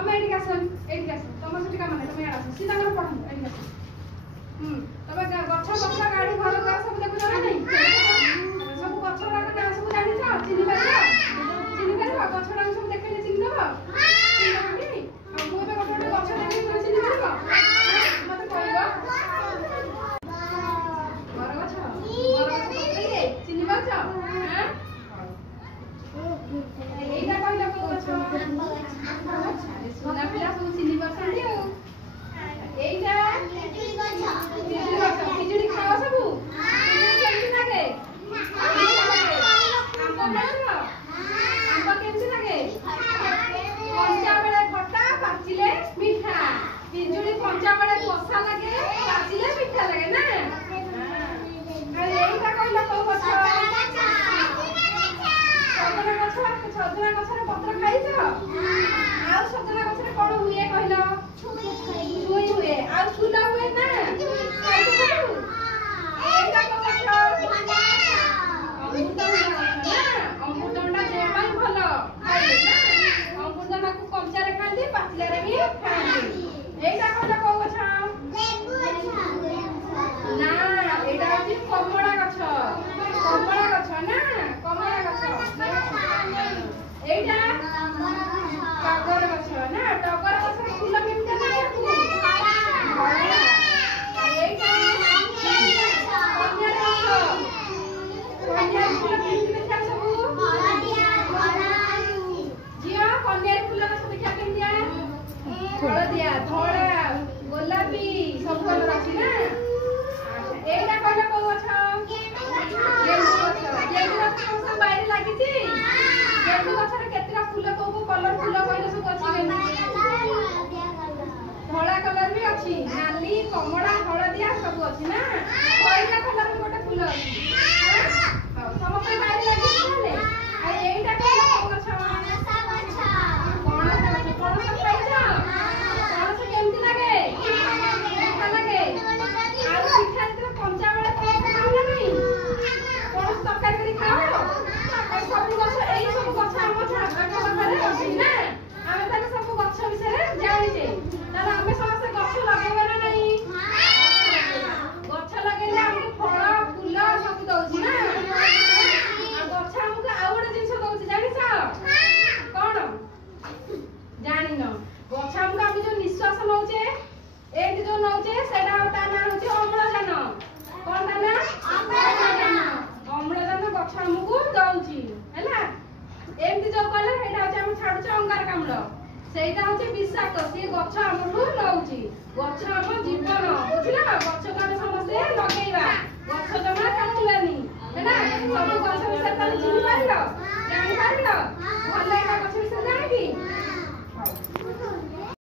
तमे एठी आसो तम सेठी काम नै तमे यार आसो सीधा कर पढो एठी आसो तमे गछ पत्र गाड़ी घर द्वार सब देखु जाना नहीं सब गछ ना सब जानि छ चिनि पारिबो गछ ना सब देखले चिनि देबो चिनि हम तो गोटे गछ देखि चिनि पारिबो मते कहबो बर गछ पत्रे चिनि पाछ हां एटा कहला को गछ सुना पिला सब चिनि पाछंती हो एटा खिचड़ी खाओ सबू केमती लागे आंबा केमती लागे कंचा बेले खट्टा पाचिले मीठा खिचड़ी कंचा बेले कसा लागे पाचिले मीठा लागे ना एटा कहला को गछ सजना गछरे पत्र खाइछ आ सजना गछरे कोन हुए कहलो छुई हुए आ फुला हुए ना खाइछ सब एटा को गछ अमृतंडा जे पाई भलो खाइले ना अमृतंडा को कंचा रे खांदी पाचिला रे भी खांदी एटा कहला को गछ ना एटा होची कमला गछ ना कमला गछ एटा टगर गछ ना टगर गछ फूल केमते लागे तू एटा कन्या फूल केमते देखा सब जिया कन्या फूल गछ देखा केमतिया हळदिया धळा गोलापी सब कलर अछि ना एटा कहला को गछ गेंदू गछ सब बाहर लागि छी गेंदू गछरे केतरा फूल को कलर फूल कहले सब अछि धळा कलर भी अछि नाली कमला हळदिया सब अछि ना कोइला कलर में गोटे फूल अछि समस्त बाहर लागि छले आ एटा कहला को गछ कोन खाइछ कोन केमती लागे मीठा लागे आ पिठा जरा कंचा बेले खाओ ना नहीं कोन तरकारी करी खाओ सब गछ एई सब गछ हम छाड़े अछि ना आमे ताले सब गछ विषय जानि छै ताले आमे समस्त गछ लगाइबा ना नहीं गछ लगाइले हमके फल फूल सब दउछि ना आ गछ हमके आउडे जिंस दउछि जानि छ कोन जानि न गछ हमके हम जो निश्वास नउछे एठी जो नउछे सेडा ता ना होछि अम्लजान कोन ता ना अम्लजान गछ हमकु दउछि हैला एमती जो कले हेटा होछि हम छाडुछ अंगारकाम्ल सेटा होछि विषाक्त से गछ हमरु नउछि गछ हम जीवन बुझिला गछ को हम समस्त लगेइबा गछ जमा काटिबानी हैला सब गछ विषय ताले चिनि पारिलो जानि पारिलो भल लागला गछ विषय जानि की